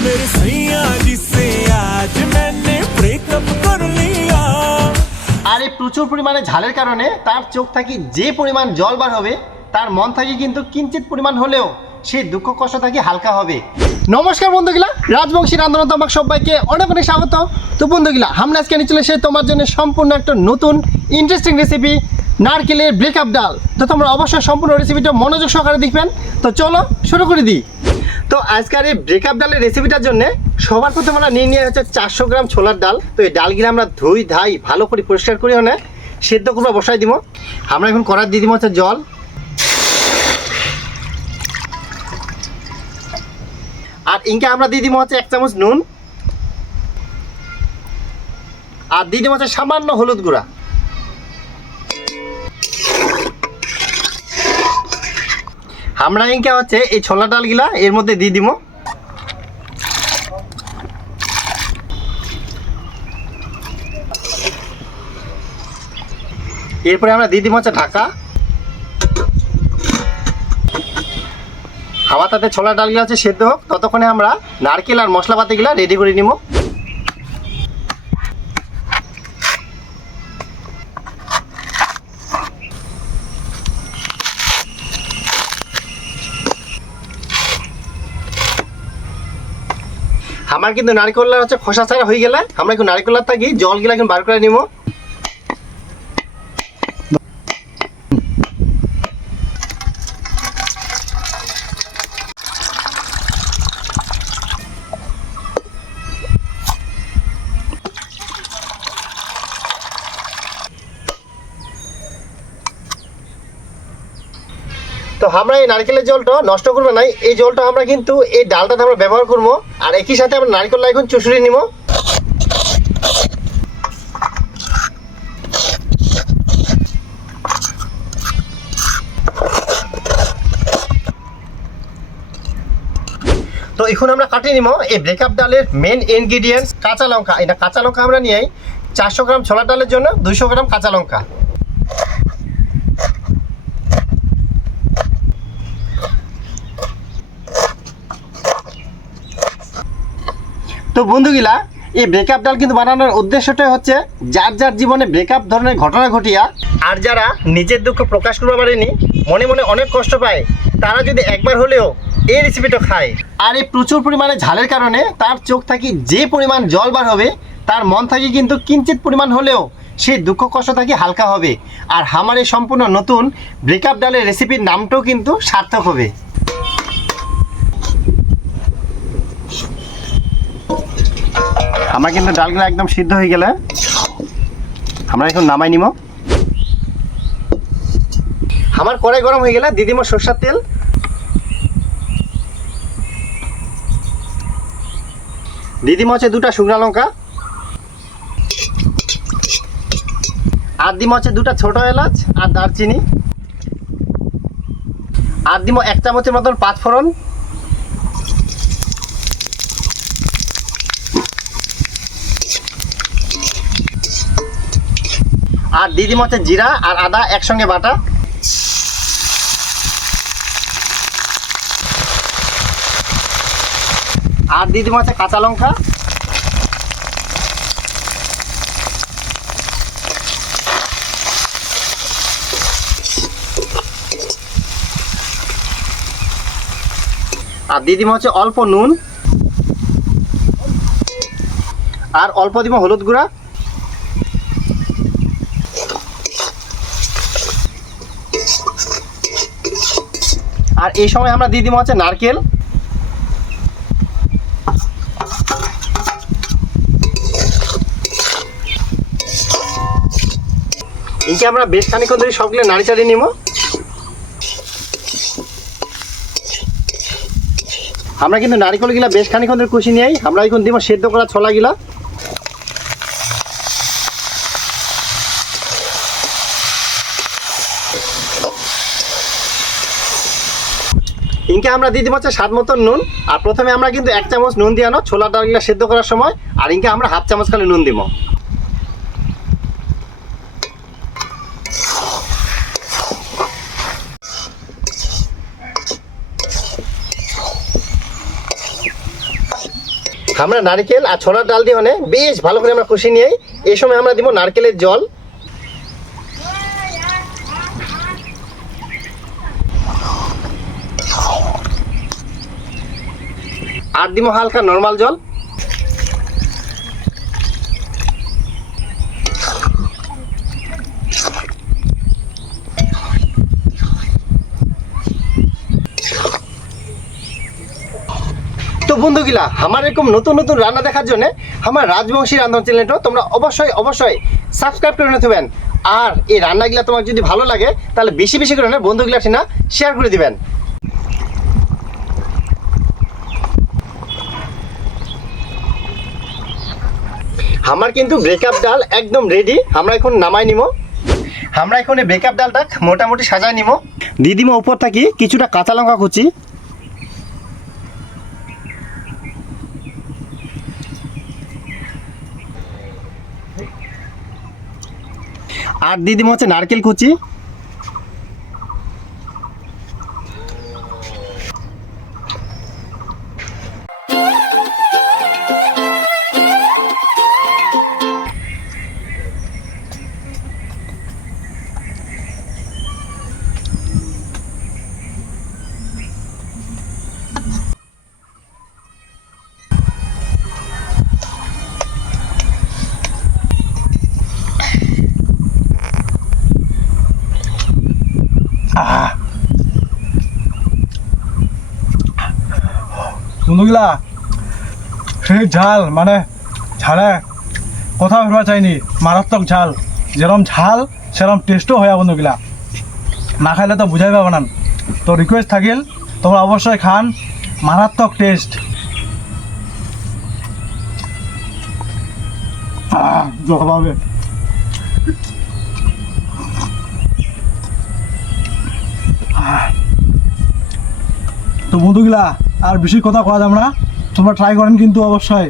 मेरे सैया जिससे आज मैंने ब्रेकअप कर लिया আর এই প্রচুর পরিমাণে ঝালের কারণে তার চোখ থাকি যে পরিমাণ জল বার হবে তার মন থাকি কিন্তু কিঞ্চিত পরিমাণ হলেও সেই দুঃখ কষ্ট থাকি হালকা হবে নমস্কার বন্ধুগুলা রাজবংশী রান্ধনা তোমাক সবাইকে অনেক অনেক স্বাগত তো বন্ধুগুলা আমরা আজকে নিয়ে চলে এসে তোমার জন্য সম্পূর্ণ একটা নতুন ইন্টারেস্টিং রেসিপি নারকেলের ব্রেকআপ ডাল তো তোমরা অবশ্যই সম্পূর্ণ রেসিপিটা মনোযোগ সহকারে দেখবেন তো চলো শুরু করে দিই তো আজকের এই ব্রেকআপ ডালের রেসিপিটার জন্য সবার প্রথমে আমরা নিয়ে নিয়ে হচ্ছে চারশো গ্রাম ছোলার ডাল। তো এই ডালগুলো আমরা ধুই, ধাই, ভালো করে পরিষ্কার করি হলে সেদ্ধ করব, বসাই দিব। আমরা এখন করার দিয়ে দিব হচ্ছে জল। আর ইনকে আমরা দিয়ে দিব হচ্ছে এক চামচ নুন। আর দিয়ে দিব হচ্ছে সামান্য হলুদ গুঁড়া। আমরা ইনকে হচ্ছে, এই ছোলা ডালগুলা এর মধ্যে দিয়ে দিব এরপরে আমরা দিয়ে দিব হচ্ছে ঢাকা। হাওয়া তাতে ছোলা ডালগুলো হচ্ছে সেদ্ধ হোক, ততক্ষণে আমরা নারকেল আর মশলাপাতিগুলো রেডি করে নিব আমার কিন্তু নারকেল হচ্ছে খোসা ছাড়া হয়ে গেলে, আমরা একটু নারিকলার থাকি জল জলগুলো এখন বার করে নিব। তো আমরা এই নারকেলের জলটা নষ্ট করব না, এই জলটা আমরা কিন্তু এই ডালটাতে আমরা ব্যবহার করব। আর একই সাথে আমরা নারকেল এখন চুষড়ি নিব। তো এখন আমরা কাটিয়ে নিব এই ব্রেকআপ ডালের মেন ইনগ্রিডিয়েন্টস কাঁচা লঙ্কা। এটা কাঁচা লঙ্কা আমরা নিয়ে চারশো গ্রাম ছোলা ডালের জন্য দুইশো গ্রাম কাঁচা লঙ্কা। তো বন্ধুগুলা, এই ব্রেকআপ ডাল কিন্তু বানানোর উদ্দেশ্যটাই হচ্ছে, যার যার জীবনে ব্রেকআপ ধরনের ঘটনা ঘটিয়া, আর যারা নিজের দুঃখ প্রকাশ করতে পারেনি, মনে মনে অনেক কষ্ট পায়, তারা যদি একবার হলেও এই রেসিপিটা খায়। আর এই প্রচুর পরিমাণে ঝালের কারণে তার চোখ থাকি যে পরিমাণ জল বার হবে, তার মন থাকি কিন্তু কিঞ্চিত পরিমাণ হলেও সেই দুঃখ কষ্ট থাকি হালকা হবে। আর আমার এই সম্পূর্ণ নতুন ব্রেকআপ ডালের রেসিপির নামটাও কিন্তু সার্থক হবে। আমার কিন্তু ডালগুলো একদম সিদ্ধ হয়ে গেলে আমরা এখন নামাই নিব আমার কড়াই গরম হয়ে গেলে দিদিম সরষার তেল। দিদিম হচ্ছে দুটা শুকনো লঙ্কা। আর দিম হচ্ছে দুটা ছোট এলাচ আর দারচিনি। আর দিম এক চামচের মতন পাঁচ আর দিদি মতে জিরা আর আদা একসঙ্গে বাটা। আর দিদি মতে কাঁচা লঙ্কা। আর দিদি হচ্ছে অল্প নুন। আর অল্প দিব হলুদ গুঁড়া। আর এই সময় আমরা দিয়ে দিব হচ্ছে নারকেল। ইনকে আমরা বেশ খানিক্ষণ ধরে সবগুলো নাড়ি চাড়িয়ে নিব। আমরা কিন্তু নারিকেলগুলা বেশ খানিক্ষণ ধরে কুচি নিয়ে আমরা এখন দিব সেদ্ধ করা ছোলাগুলা। ইনকে আমরা দিয়ে দিব হচ্ছে স্বাদ মতন নুন। আর প্রথমে আমরা কিন্তু এক চামচ নুন দিয়ে আনো। ছোলা ডালগুলা সেদ্ধ করার সময়। আর ইনকে আমরা হাফ চামচ খালি নুন দিব। আমরা নারকেল আর ছোলার ডাল দিয়ে মানে বেশ ভালো করে আমরা কষিয়ে নিয়ে এই সময় আমরা দিব নারকেলের জল। আর দিব হালকা নর্মাল জল। তো বন্ধুগুলা, আমার এরকম নতুন নতুন রান্না দেখার জন্য আমার রাজবংশী রান্ধন চ্যানেলটা তোমরা অবশ্যই অবশ্যই সাবস্ক্রাইব করে নেবেন আর এই রান্নাগুলা তোমার যদি ভালো লাগে, তাহলে বেশি বেশি করে বন্ধুগুলা না শেয়ার করে দিবেন। আমার কিন্তু ব্রেকআপ ডাল একদম রেডি আমরা এখন নামাই নিব আমরা এখন ব্রেকআপ ডালটা মোটামুটি সাজায় নিব দিদিমা উপর থাকি, কিছুটা কাঁচা লঙ্কা কুচি। আর দিদিমা হচ্ছে নারকেল কুচি। বন্ধুগুলা সেই ঝাল মানে ঝালে কথা ভেবা চাইনি, মারাত্মক ঝাল। যেরম ঝাল, সেরম টেস্টও হয় বন্ধুগুলা না খাইলে তো বুঝাই পাবে না। তো রিকোয়েস্ট থাকিল, তোমরা অবশ্যই খান, মারাত্মক টেস্ট জবাবে। তো বন্ধুগুলা আর বেশি কথা কওয়া আমরা তোমরা ট্রাই করেন কিন্তু অবশ্যই।